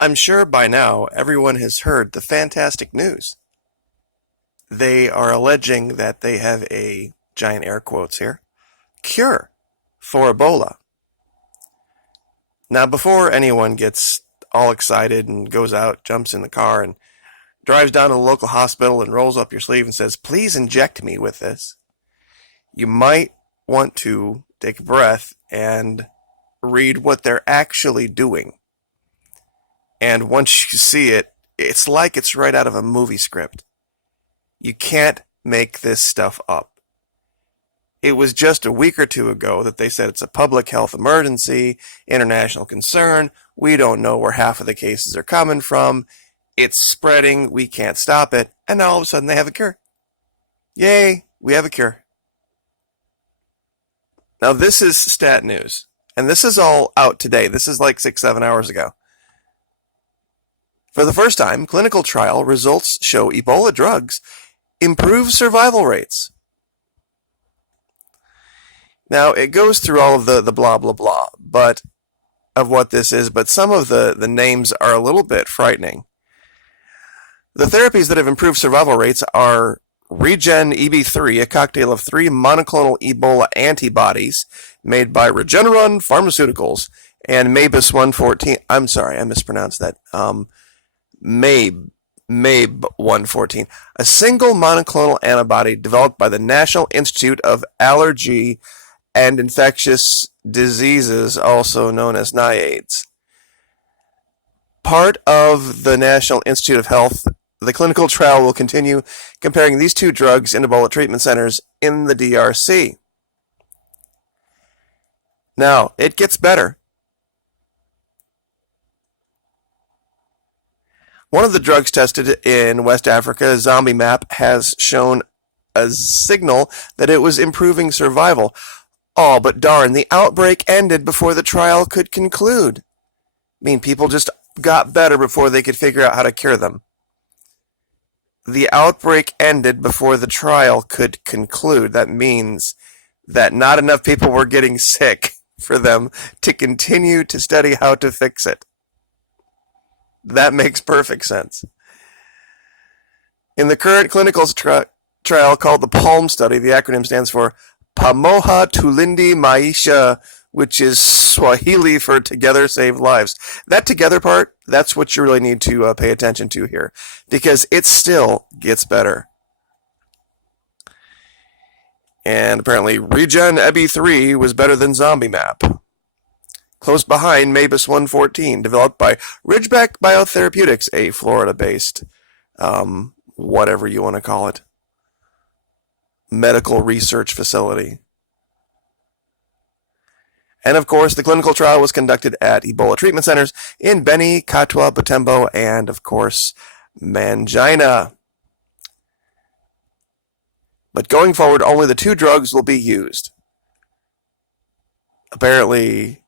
I'm sure by now everyone has heard the fantastic news. They are alleging that they have a, giant air quotes here, cure for Ebola. Now, before anyone gets all excited and goes out, jumps in the car, and drives down to the local hospital and rolls up your sleeve and says, please inject me with this, you might want to take a breath and read what they're actually doing. And once you see it, it's like it's right out of a movie script. You can't make this stuff up. It was just a week or two ago that they said it's a public health emergency, international concern, we don't know where half of the cases are coming from, it's spreading, we can't stop it, and now all of a sudden they have a cure. Yay, we have a cure. Now this is stat news, and this is all out today. This is like 6-7 hours ago. For the first time, clinical trial results show Ebola drugs improve survival rates. Now, it goes through all of the blah, blah, blah, but of what this is, but some of the names are a little bit frightening. The therapies that have improved survival rates are Regen EB3, a cocktail of 3 monoclonal Ebola antibodies made by Regeneron Pharmaceuticals, and Mabus 114. I'm sorry, I mispronounced that. MABE 114, a single monoclonal antibody developed by the National Institute of Allergy and Infectious Diseases, also known as NIAIDS. Part of the National Institute of Health, the clinical trial will continue comparing these two drugs in Ebola treatment centers in the DRC. Now, it gets better. One of the drugs tested in West Africa, ZombieMap, has shown a signal that it was improving survival. Oh, but darn, the outbreak ended before the trial could conclude. I mean, people just got better before they could figure out how to cure them. The outbreak ended before the trial could conclude. That means that not enough people were getting sick for them to continue to study how to fix it. That makes perfect sense. In the current clinical trial called the PALM study, the acronym stands for Pamoja Tulindi Maisha, which is Swahili for Together Save Lives. That together part, that's what you really need to pay attention to here, because it still gets better. And apparently Regen EB3 was better than ZombieMap. Close behind, Mabus 114, developed by Ridgeback Biotherapeutics, a Florida-based, whatever you want to call it, medical research facility. And of course, the clinical trial was conducted at Ebola treatment centers in Beni, Katwa, Butembo, and of course, Mangina. But going forward, only the 2 drugs will be used. Apparently,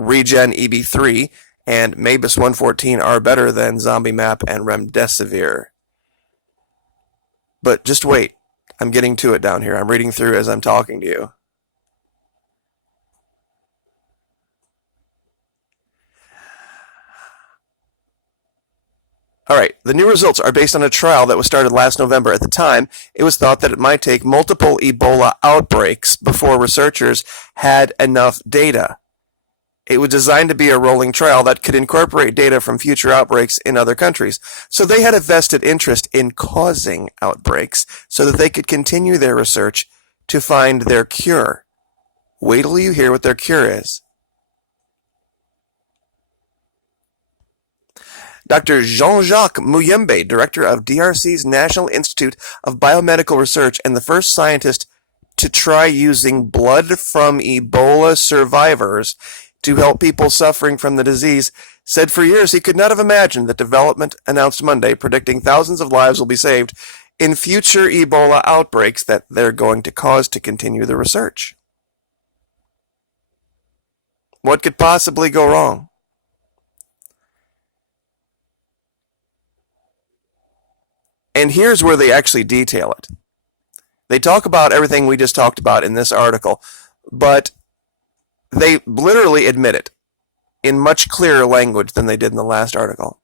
Regen EB3 and Mabus 114 are better than ZombieMap and Remdesivir. But just wait. I'm getting to it down here. I'm reading through as I'm talking to you. Alright, the new results are based on a trial that was started last November. At the time, it was thought that it might take multiple Ebola outbreaks before researchers had enough data. It was designed to be a rolling trial that could incorporate data from future outbreaks in other countries. So they had a vested interest in causing outbreaks so that they could continue their research to find their cure. Wait till you hear what their cure is. Dr. Jean-Jacques Muyembe, director of DRC's National Institute of Biomedical Research and the first scientist to try using blood from Ebola survivors to help people suffering from the disease, said for years he could not have imagined that development announced Monday predicting thousands of lives will be saved in future Ebola outbreaks that they're going to cause to continue the research. What could possibly go wrong? And here's where they actually detail it. They talk about everything we just talked about in this article, but they literally admit it. in much clearer language than they did in the last article.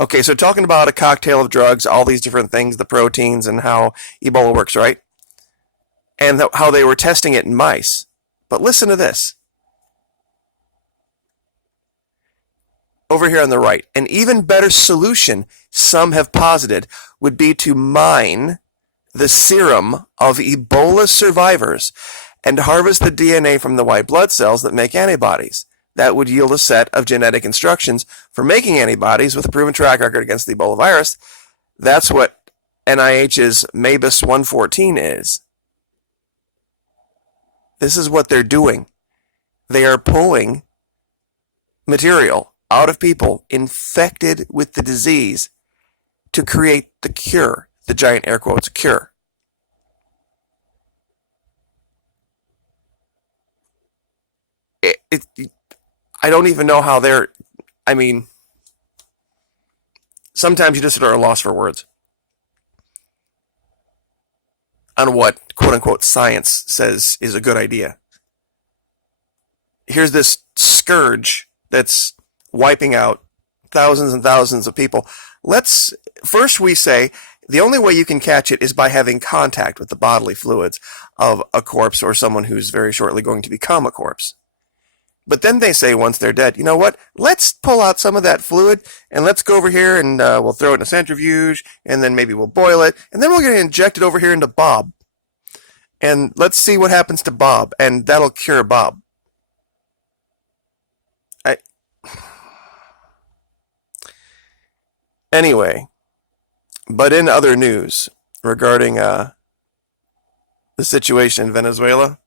Okay, so talking about a cocktail of drugs, all these different things, the proteins and how Ebola works, right? And how they were testing it in mice. But listen to this. Over here on the right, an even better solution, some have posited, would be to mine the serum of Ebola survivors and harvest the DNA from the white blood cells that make antibodies. That would yield a set of genetic instructions for making antibodies with a proven track record against the Ebola virus. That's what NIH's Mabus 114 is. This is what they're doing. They are pulling material out of people infected with the disease to create the cure, the giant air quotes, cure. I don't even know how they're, sometimes you just are at a loss for words on what quote-unquote science says is a good idea. Here's this scourge that's wiping out thousands and thousands of people. First we say the only way you can catch it is by having contact with the bodily fluids of a corpse or someone who's very shortly going to become a corpse. But then they say once they're dead, you know what? Let's pull out some of that fluid and let's go over here and we'll throw it in a centrifuge and then maybe we'll boil it and then we're going to inject it over here into Bob. And let's see what happens to Bob and that'll cure Bob. Anyway, but in other news regarding the situation in Venezuela,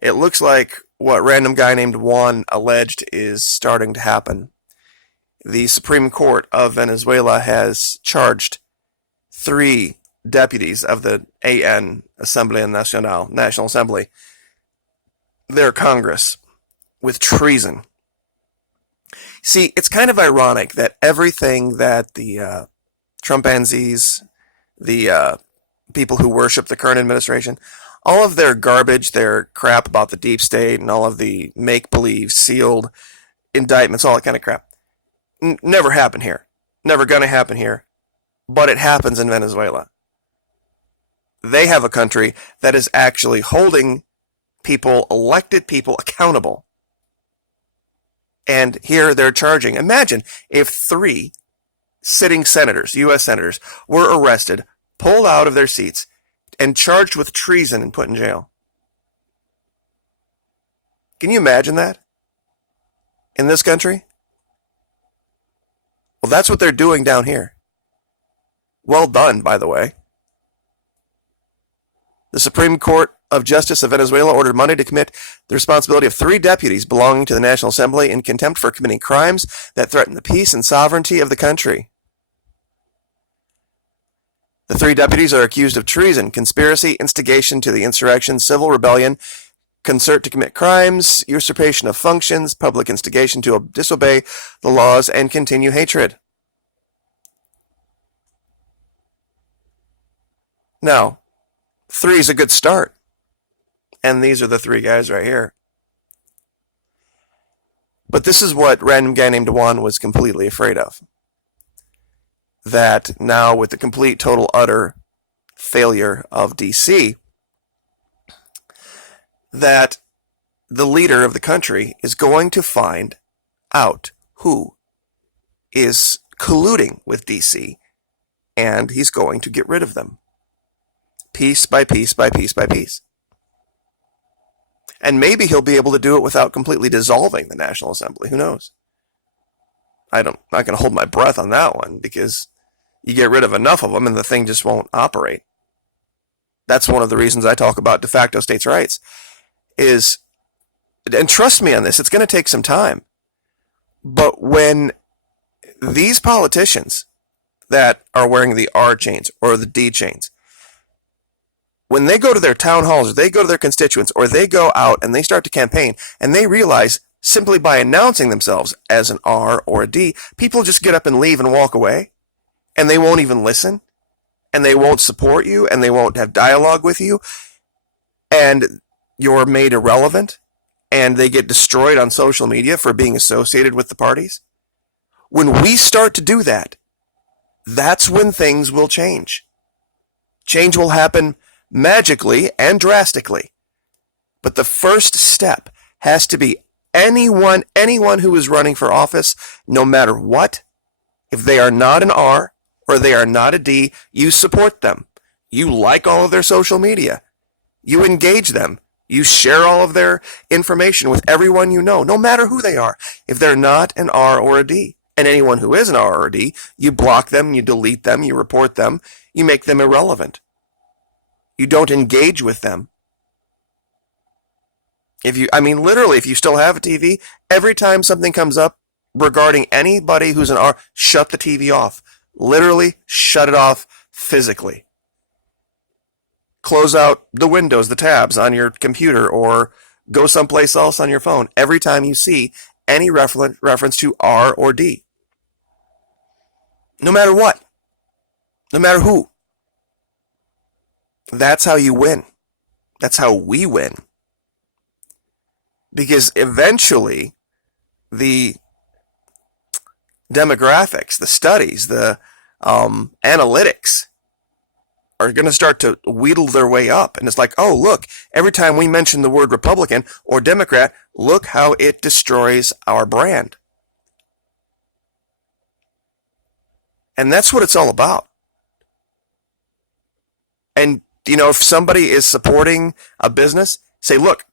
it looks like what random guy named Juan alleged is starting to happen. The Supreme Court of Venezuela has charged 3 deputies of the AN, Asamblea Nacional, National Assembly, their Congress, with treason. See, it's kind of ironic that everything that the Trumpanzees, the people who worship the current administration, all of their garbage, their crap about the deep state and all of the make-believe sealed indictments, all that kind of crap, never happened here. Never going to happen here. But it happens in Venezuela. They have a country that is actually holding people, elected people, accountable. And here they're charging. Imagine if 3 sitting senators, U.S. senators, were arrested, pulled out of their seats, and charged with treason and put in jail. Can you imagine that? In this country? Well, that's what they're doing down here. Well done, by the way. The Supreme Court of Justice of Venezuela ordered Monday to commit the responsibility of 3 deputies belonging to the National Assembly in contempt for committing crimes that threaten the peace and sovereignty of the country. The 3 deputies are accused of treason, conspiracy, instigation to the insurrection, civil rebellion, concert to commit crimes, usurpation of functions, public instigation to disobey the laws, and continue hatred. Now, 3 is a good start. And these are the 3 guys right here. But this is what random guy named Juan was completely afraid of. That now with the complete, total, utter failure of DC, that the leader of the country is going to find out who is colluding with DC, and he's going to get rid of them. Piece by piece by piece by piece. And maybe he'll be able to do it without completely dissolving the National Assembly. Who knows? I'm not going to hold my breath on that one because you get rid of enough of them and the thing just won't operate. That's one of the reasons I talk about de facto states' rights. And trust me on this, it's going to take some time. But when these politicians that are wearing the R chains or the D chains, when they go to their town halls, or they go to their constituents, or they go out and they start to campaign, and they realize simply by announcing themselves as an R or a D, people just get up and leave and walk away, and they won't even listen, and they won't support you, and they won't have dialogue with you, and you're made irrelevant, and they get destroyed on social media for being associated with the parties. When we start to do that, that's when things will change. Change will happen magically and drastically. But the first step has to be anyone who is running for office, no matter what, if they are not an R or they are not a D, you support them. You like all of their social media. You engage them. You share all of their information with everyone you know, no matter who they are, if they're not an R or a D. And anyone who is an R or a D, you block them, you delete them, you report them, you make them irrelevant. You don't engage with them. Literally, if you still have a TV, every time something comes up regarding anybody who's an R, shut the TV off. Literally, shut it off physically. Close out the windows, the tabs on your computer, or go someplace else on your phone every time you see any reference to R or D. No matter what. No matter who. That's how you win. That's how we win. Because eventually, the demographics, the studies, the analytics are going to start to wheedle their way up. And it's like, oh, look, every time we mention the word Republican or Democrat, look how it destroys our brand. And that's what it's all about. And, if somebody is supporting a business, say, look,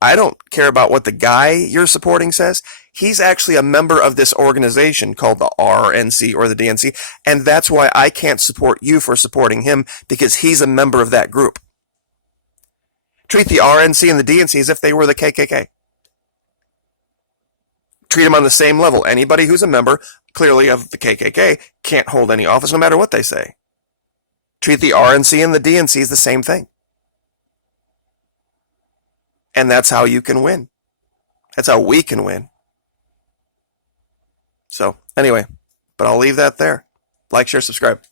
I don't care about what the guy you're supporting says. He's actually a member of this organization called the RNC or the DNC, and that's why I can't support you for supporting him, because he's a member of that group. Treat the RNC and the DNC as if they were the KKK. Treat them on the same level. Anybody who's a member, clearly, of the KKK can't hold any office no matter what they say. Treat the RNC and the DNC as the same thing. And that's how you can win. That's how we can win. So, anyway, but I'll leave that there. Like, share, subscribe.